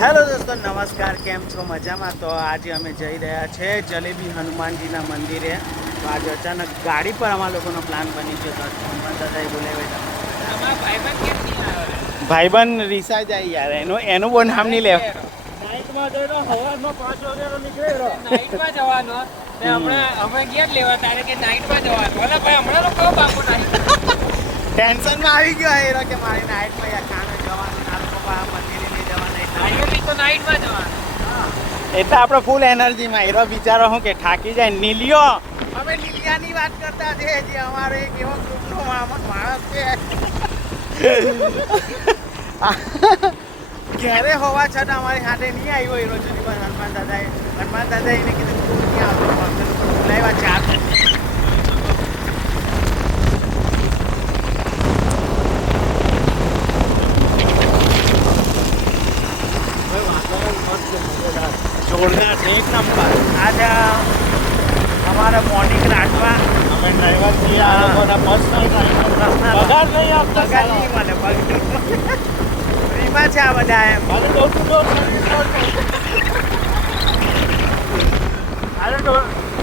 Hello દોસ્તો, નમસ્કાર. કેમ છો? મજામાં? તો આજે અમે જઈ રહ્યા છે જલેબી હનુમાનજીના મંદિરે. તો આજે અચાનક ગાડી પર અમારા લોકોનો પ્લાન બની છે. તો હનુમાન દાદાએ બોલાવ્યા. ભાઈબંધ રિસા જાય યાર, એનું બહુ નામ નહીં લેવા. નાઈટમાં જઈને સવારમાં 5 વાગ્યાનો નીકળેલો. નાઈટમાં જવાનો ને અમે ગયા લેવા તારે કે નાઈટમાં જવાનું. ઓલા ભાઈ હમણાં તો કહો બાપુ નાઈટ. ટેન્શનમાં આવી ગયો હીરો કે મારી નાઈટમાં યાર કામે જવાનું, આ લોકો મંદિરે નહીં જવાના. તો નાઈટમાં જવાનું. એટલે આપણે ફૂલ એનર્જીમાં. હીરો બિચારો શું કે થાકી જાય. નીલિયો, અમે નીલિયાની વાત કરતા છે. જે અમારો એક એવો ગ્રુપનો માણસ છે ઘરે હોવા છતાં અમારી સાથે નહીં આવ્યો હીરો સુધી. પણ હનુમાન દાદાએ એને કીધું તું નહીં આવતો. અમને લોકો બોલાવ્યા ચાર. જોરદાર છે, એક નંબર. આજે અમારા મોર્નિંગ રાખવા અમે ડ્રાઈવર છીએ. આ લોકોના બસ નહીં પગાર નહીં આપતા. પગાર નહીં મળે. ફ્રીમાં છે આ બધા એમ.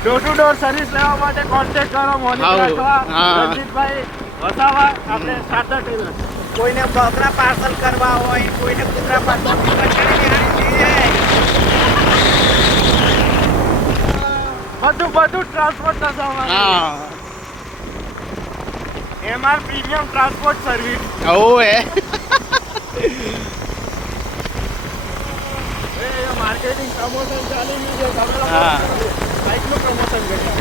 ડોર ટુ ડોર સર્વિસ લેવા માટે કોન્ટેક્ટ કરો. મોર્નિંગ રાખવા રણજીતભાઈ વસાવા, આપણે સ્ટાર્ટર ટેલર. કોઈને બકરા પાર્સલ કરવા હોય, કોઈને કૂતરા પાર્સલ બધું ટ્રાન્સપોર્ટ ના સામાન. MR premium transport service. Marketing promotion ચાલી ગયું છે. બાઇકનું પ્રમોશન કર્યું.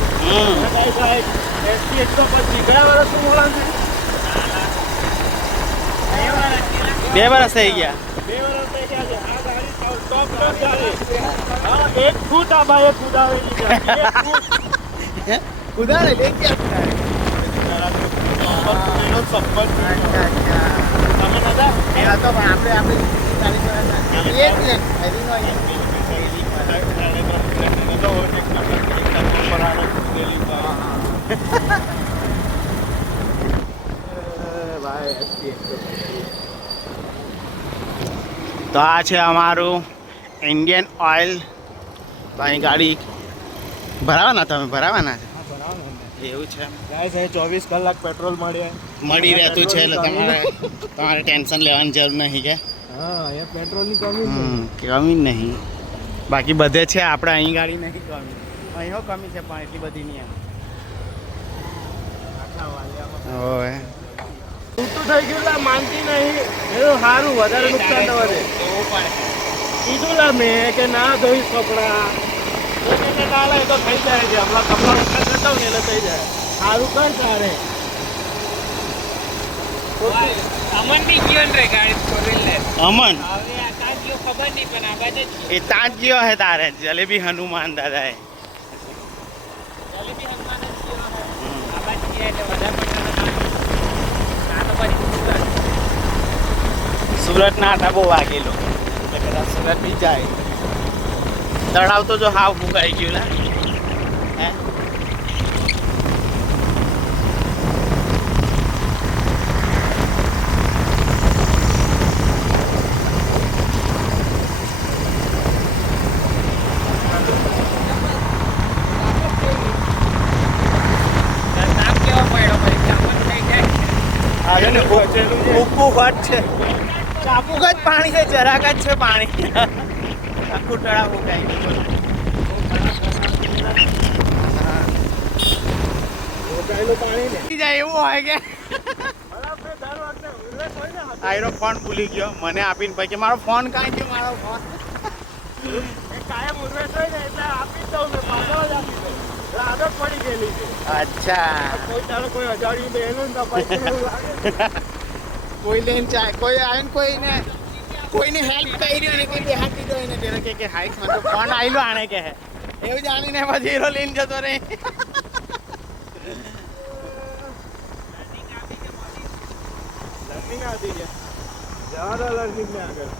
એસટી 125 ગયા વર્ષનું મોલાન છે. 2 વર્ષ થઈ ગયા. 2 વર્ષ થઈ ગયા છે. આ ગાડી ટોપ ક્લાસ ચાલે. હા, 1 ફૂટ આ ભાઈએ કુદાવેલી છે. 1 ફૂટ ઉદારે લે ક્યાં તમે નતા એવા તો આપણે તો આ છે અમારું ઇન્ડિયન ઓઇલ. તો અહીં ગાડી ભરાવાના, તમે ભરાવાના છે? એવું છે. ગાઈસ, 24 કલાક પેટ્રોલ મળી રહેતું છે. એટલે તમારે ટેન્શન લેવાની જરૂર નહીં કે હા, અહીંયા પેટ્રોલની કમી કમી નહીં. બાકી બધે છે. આપણે અહીં ગાડી નહીં કમી. અહીં કમી છે પણ એટલી બધી નહીં. ઓય છૂટું થઈ ગયું. માનતી નહીં. એનું સારું, વધારે નુકસાન ન વધે. કીધું લા મેં કે ના ધોઈશ કપડા. ના લે તો થઈ જાય છે. હમણાં કપડા ઉઠા જતા હોય ને એટલે થઈ જાય. સારું કર તારે. અમન ની જીવન રે ગાડી છોડી લે. અમન હવે આ કાં ગયો ખબર નહીં પણ આ બાજુ એ તાજ ગયો હે તારે. જલેબી હનુમાન દાદાએ જલેબી હનુમાન જ ગયો હે. આ બાજુ ગયા એટલે વધારે પડતા ના તો પછી સુરત ના આટા બહુ વાગેલો. એટલે કદાચ સુરત બી જાય. તળાવ તો જો હાવ ફૂંકાઈ ગયું ને. હે છે. ચાપુક જ પાણી છે, જરાક જ છે પાણી. આખું તળાવ ફૂંકાઈ ગયું. એવું હોય કે આયરો ફોન ભૂલી ગયો. મને આપીને પછી મારો ફોન કાંઈ ગયો. મારો ફોન કાયમ ઉર્વેશ હોય ને એટલે આપી જ દઉં. પાછળ જ આપી દઉં. આદત પડી ગયેલી છે. અચ્છા. કોઈ તારો કોઈ અજાણ્યું બેનું ને પછી કોઈ લઈને ચાય કોઈ આવે ને કોઈને હેલ્પ કરી અને કોઈ દેખાતી હોય ને તેને કે હાઈક માં તો ફોન આવેલો આણે કે એવું જાણીને પછી હીરો લઈને જતો રહે. લર્નિંગ આવતી છે. જવા દો લર્નિંગ ને આગળ.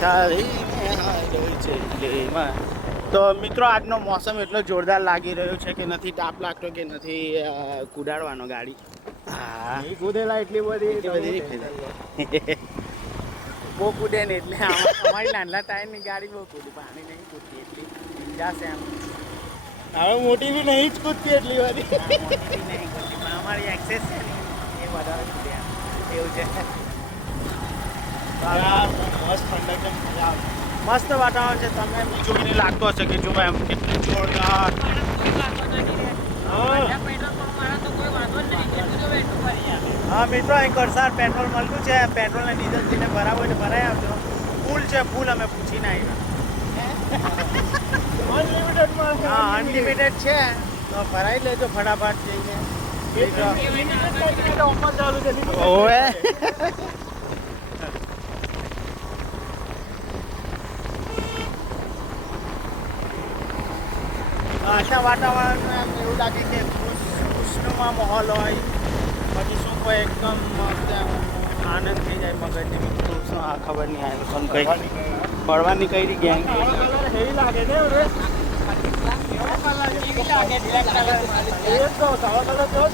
ચાલી છે લેમાં તો મિત્રો આજનો મોસમ એટલો જોરદાર લાગી રહ્યો છે કે નથી તાપ લાગતો કે નથી કુદાડવાનો ગાડી. હા કૂદેલા એટલી બધી બહુ કૂદે ને એટલે અમારી નાના ટાયરની ગાડી બહુ કૂદી, પાણી નહીં કૂદતી એટલી જશે એમ. હવે મોટી બી નહીં જ કૂદતી એટલી બધી. નહીં કૂદતી પણ અમારી એક્સેસ છે ને એ વધારે કૂદે એમ એવું છે. મસ્ત ઠંડક છે, મજા આવે. મસ્ત વાતાવરણ છે. તમે જોઈને લાગતો હશે કે જો એમ કેટલું જોરદાર. હા મિત્રો અહીં કરસાર પેટ્રોલ મળતું છે. પેટ્રોલ ને ડીઝલ જેને ભરાવો હોય ભરાઈ આવજો. ફૂલ છે, ફૂલ અમે પૂછીને આવ્યા. હા અનલિમિટેડ છે તો ભરાઈ લેજો ફટાફટ જઈને. ઓવે આશા વાતાવરણ એવું લાગે કે ખુશનુમા માહોલ હોય, પછી શું કોઈ એકદમ આનંદ થઈ જાય મગજને. શું આ ખબર નહીં આવે પણ કઈ પડવાની કઈ ગેંગ હેવી લાગે ને હવે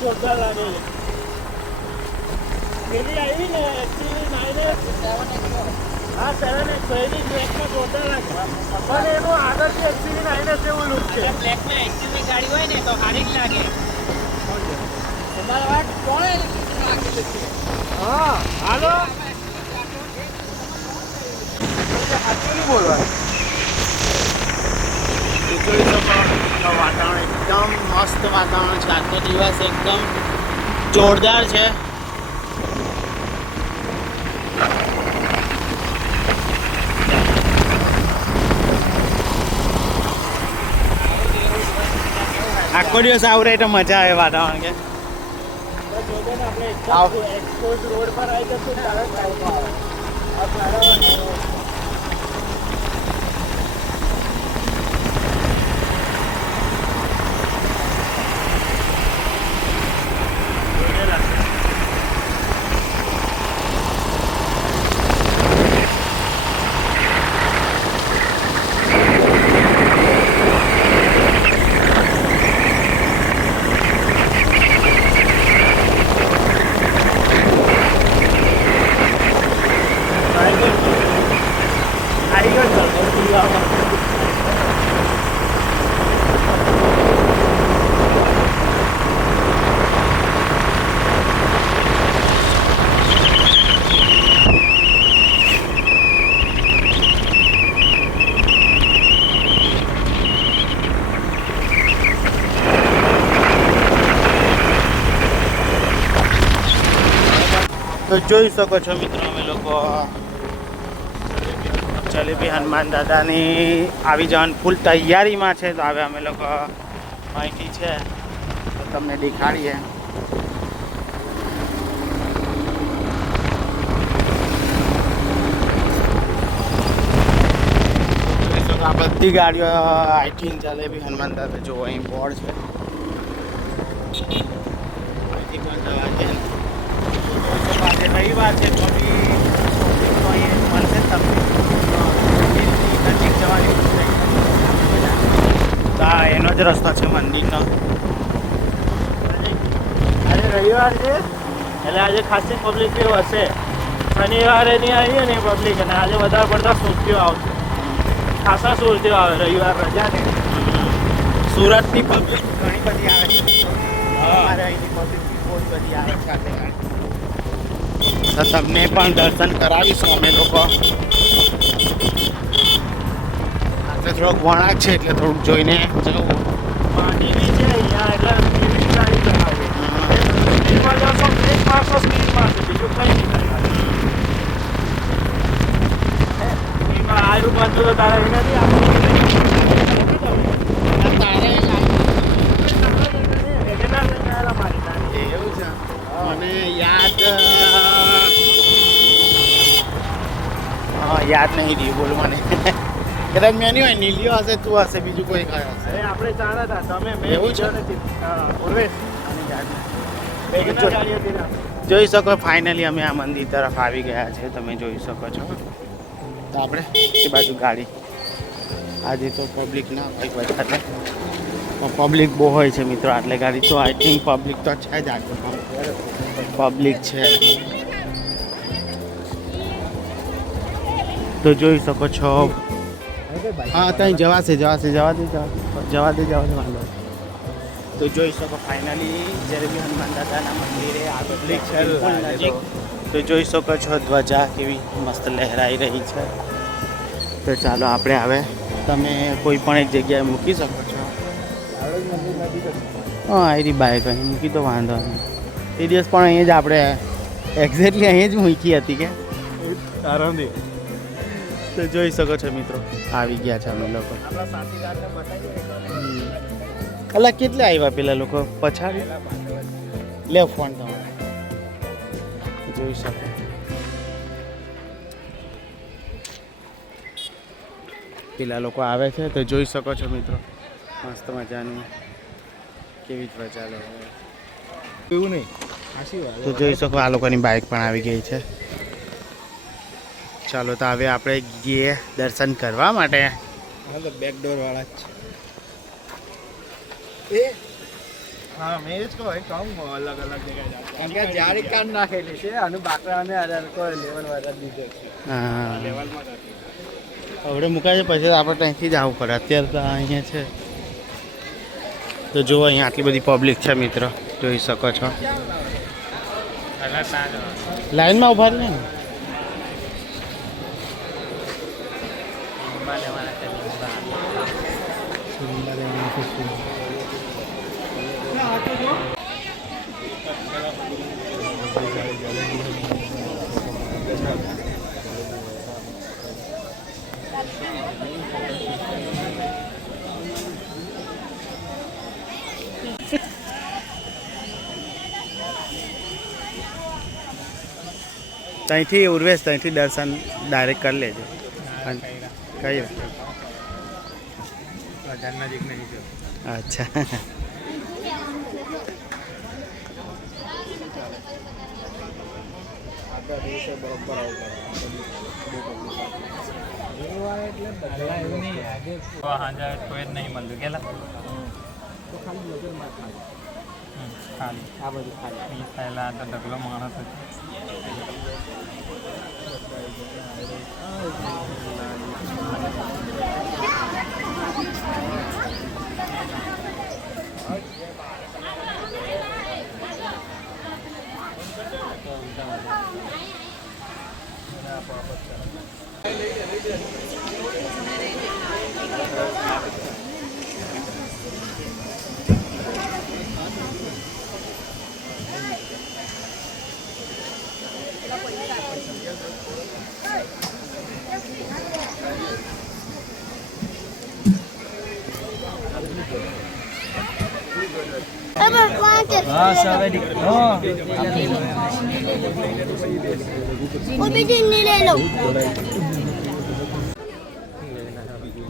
જોરદાર લાગે. પેલી આવી ને હા 7X એની બ્લેકમાં જોરદાર લાગે પણ એનું આગળથી એક્ચ્યુઅલી 9S જેવું લુક છે. બ્લેકમાં એક્ચ્યુઅલી ગાડી હોય ને તો સારી જ લાગે. તમારા વાત કોણ હા હાલો બોલવા વાતાવરણ એકદમ મસ્ત વાતાવરણ છે. આજનો દિવસ એકદમ જોરદાર છે. આખો દિવસ આવડે તો મજા આવે વાતાવરણ કે એક્સપોઝ રોડ પર આવી જશું ત્યારે જ આવે. તો જોઈ શકો છો મિત્રો અમે લોકો જલેબી હનુમાન દાદાની આવી જવાની ફૂલ તૈયારીમાં છે. તો હવે અમે લોકો અહીંથી છે તો તમને દેખાડીએ. આ બધી ગાડીઓ આઈ થિંક જલેબી હનુમાન દાદા જો અહીં બોર્ડ છે. અહીંથી પણ જવા છે. આજે રવિવાર છે તો બી અહીં મળશે તમને નજીક જવાની. હા એનો જ રસ્તો છે મંદિરનો. આજે રવિવાર છે એટલે આજે ખાસી પબ્લિક બી હશે. શનિવારે નહીં આવીએ ને પબ્લિક અને આજે વધારે પડતા સુરતીઓ આવશે. ખાસા સુરતીઓ આવે રવિવાર રજા ને. સુરતની પબ્લિક ઘણી બધી આવે છે. અમારે અહીંની પબ્લિક બહુ જ બધી આવે છે સાથે. તો તમને પણ દર્શન કરાવીશું અમે લોકો. આપણે થોડોક વળાંક છે એટલે થોડુંક જોઈને જવું. પાણી બી છે અહીંયા એટલે સ્પીડ ગાડી ચલાવે. સ્પીડમાં જશો બ્રેક મારશો સ્પીડમાં છે બીજું કંઈ નહીં કરવાનું. આયુ બાજુ તો તારે એ નથી એવું છે મને યાદ યાદ નહીં રહ્યું બોલું મને. કદાચ મેં નહીં હોય નીલિયો હશે તું હશે બીજું કોઈ હશે. આપણે ચાર હતા તમે એવું છે? પૂર્વેશ જોઈ શકો ફાઇનલી અમે આ મંદિર તરફ આવી ગયા છે. તમે જોઈ શકો છો. તો આપણે એ બાજુ ગાડી આજે તો પબ્લિક ના હોય વધારે, પબ્લિક બહુ હોય છે મિત્રો આટલે ગાડી તો આઈ થિંક પબ્લિક તો છે જ આજે પબ્લિક છે. તો જોઈ શકો છો. હા ત્યાં જવાશે જવા દે વાંધો. તો જોઈ શકો ફાઇનલી જ્યારે બી હનુમાન દાદાના મંદિરે પબ્લિક છે નજીક. તો જોઈ શકો છો ધ્વજા કેવી મસ્ત લહેરાઈ રહી છે. તો ચાલો આપણે હવે તમે કોઈ પણ એક જગ્યાએ મૂકી શકો છો. હા એની બાઇક અહીં મૂકી તો વાંધો નહીં. એ દિવસ પણ અહીં જ આપણે એક્ઝેક્ટલી અહીં જ મૂકી હતી કે આરામથી. તો જોઈ શકો છો મિત્રો આવી ગયા છે અમે લોકો. અલા કેટલે આવ્યા પેલા લોકો પછાડી લે ફોન તમારે જોઈ શકો. પેલા લોકો આવે છે તો જોઈ શકો છો મિત્રો મસ્ત મજાની કેવી ધ્વજા લે એવું નહીં તો જોઈ શકો આ લોકોની બાઇક પણ આવી ગઈ છે. ચાલો તો હવે આપણે ગઈએ દર્શન કરવા માટે. હા તો બેક ડોર વાળા જ છે. હા મેં જ કહું કામ અલગ અલગ જગ્યાએ કારણ કે જારી કાન નાખેલી છે અને બાકરાને લેવલ વાળા દીધો છે. હા લેવલમાં હવે મુકાય છે પછી આપણે ત્યાંથી જ આવવું પડે. અત્યારે તો અહીંયા છે તો જુઓ અહીંયા આટલી બધી પબ્લિક છે મિત્રો જોઈ શકો છો. લાઈનમાં ઉભા રહે ને ત્યાંથી ઉર્વેશ ત્યાંથી દર્શન ડાયરેક્ટ કરી લેજો. કઈ નજીક નહીં છે. અચ્છા કોઈ જ નહીં મળ્યું કેલા ખાલી આ બધું ખાલી થયેલા તો ઢગલો માણસ હતો.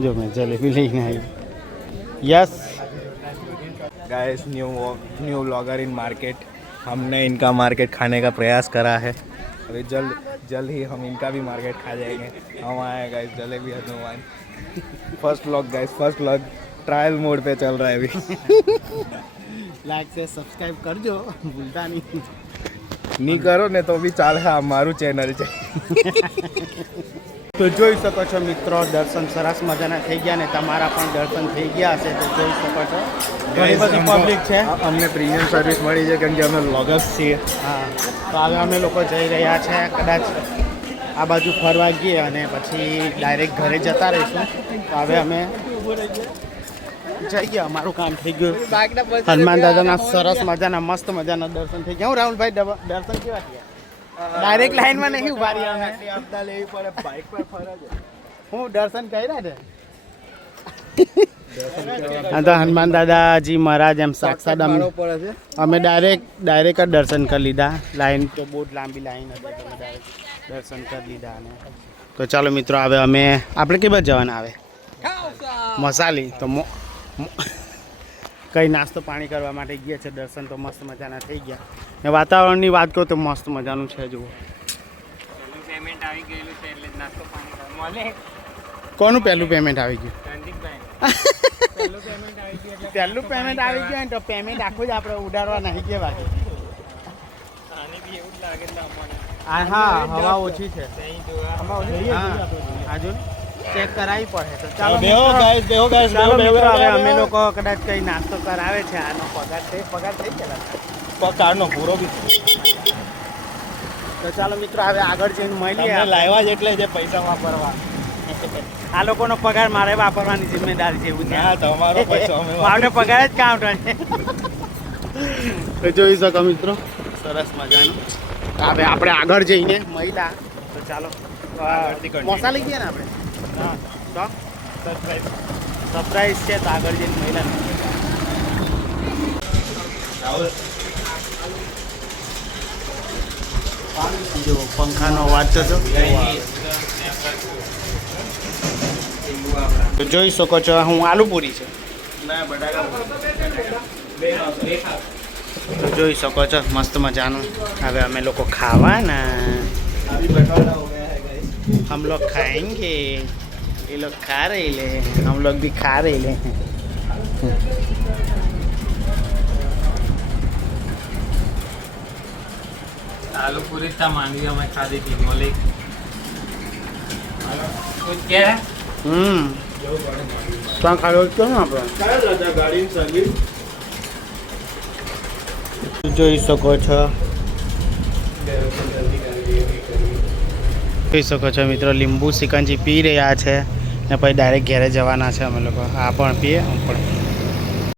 जो मैं जलेबी लेने आई. Yes guys new vlogger in market. हमने इनका मार्केट खाने का प्रयास करा है. अभी जल्द ही हम इनका भी मार्केट खा जाएंगे. हम आए guys jalebi Hanuman. First vlog guys first vlog trial mode पे चल रहा है अभी. लाइक से सब्सक्राइब करजो भूलता नहीं करो ने तो भी चाले. આ મારું ચેનલ છે. તો જોઈ શકો છો મિત્રો દર્શન સરસ મજાના થઈ ગયા ને તમારા પણ દર્શન થઈ ગયા હશે તો જોઈ શકો છો ઘણી બધી પબ્લિક છે. અમને પ્રીમિયમ સર્વિસ મળી છે કેમ કે અમે વ્લોગર્સ છીએ. હા તો હવે અમે લોકો જઈ રહ્યા છે કદાચ આ બાજુ ફરવા ગઈએ અને પછી ડાયરેક્ટ ઘરે જતા રહીશું. તો હવે અમે જઈ ગયા અમારું કામ થઈ ગયું. હનુમાન દાદાના સરસ મજાના મસ્ત મજાના દર્શન થઈ ગયા. હું રાહુલભાઈ દર્શન કેવા થયા? ડાયરેક્ટ લાઈનમાં નહીં ઉભા રહ્યા અમે. આપદા લેવી પડે બાઇક પર ફરે છે. હું દર્શન કર્યા છે આ તો હનુમાન દાદાજી મહારાજ એમ સાક્ષાત અમે ડાયરેક્ટ જ દર્શન કરી લીધા. લાઈન તો બહુ જ લાંબી લાઈન હતી તો અમે ડાયરેક્ટ દર્શન કરી લીધા. અને તો ચાલો મિત્રો હવે અમે આપણે કઈ બાજુ જવાના આવે મસાલી તો કંઈ નાસ્તો પાણી કરવા માટે ગયા છે. દર્શન તો મસ્ત મજાના થઈ ગયા ને વાતાવરણની વાત કહું તો મસ્ત મજાનું છે. જુઓ પેમેન્ટ આવી ગયેલું છે એટલે નાસ્તો પાણી મળે. કોનું પહેલું પેમેન્ટ આવી ગયું? પહેલું પેમેન્ટ આવી ગયું ને તો પેમેન્ટ આખું જ આપણે ઉડાડવા નહીં કે બાકી હા હવા ઓછી છે હા આજુ ચેક કરાવી પડે તો ચાલો ચાલો મિત્રો હવે અમે લોકો કદાચ કઈ નાસ્તો કરાવે છે આનો પગાર થઈ ગયેલા કારનો પૂરો બી તો ચાલો મિત્રો હવે આગળ જઈને મળીએ લાવ્યા જ એટલે જે પૈસા વાપરવા આ લોકોનો પગાર મારે વાપરવાની જિમ્મેદારી છે એવું છે ના તમારો પૈસો અમે મારો પગાર જ કાઉન્ટર છે તો જોઈ શકો મિત્રો સરસ મજાનું હવે આપણે આગળ જઈને મહિલા તો ચાલો મોસા લઈ ગયા ને આપણે તો સરપ્રાઈઝ છે તો આગળ જઈને મહિલા જો પંખાનો અવાજ તો જોઈ શકો છો હું આલુપુરી છે તો જોઈ શકો છો મસ્ત મજાનું હવે અમે લોકો ખાવાના हम लोग खाएंगे ये लोग खा रहे ले हम लोग भी खा रहे ले आलू पूरी था मांडवी हमें खा दी थी मोली कुछ क्या है ત્યાં ખાયો તો ને આપણે ગાડીની સર્વિસ જોઈ શકો છો જોઈ શકો છો મિત્રો લીંબુ સિકંજી પી રહ્યા છે ને પછી ડાયરેક્ટ ઘેરે જવાના છે અમે લોકો આ પણ પીએ હું પણ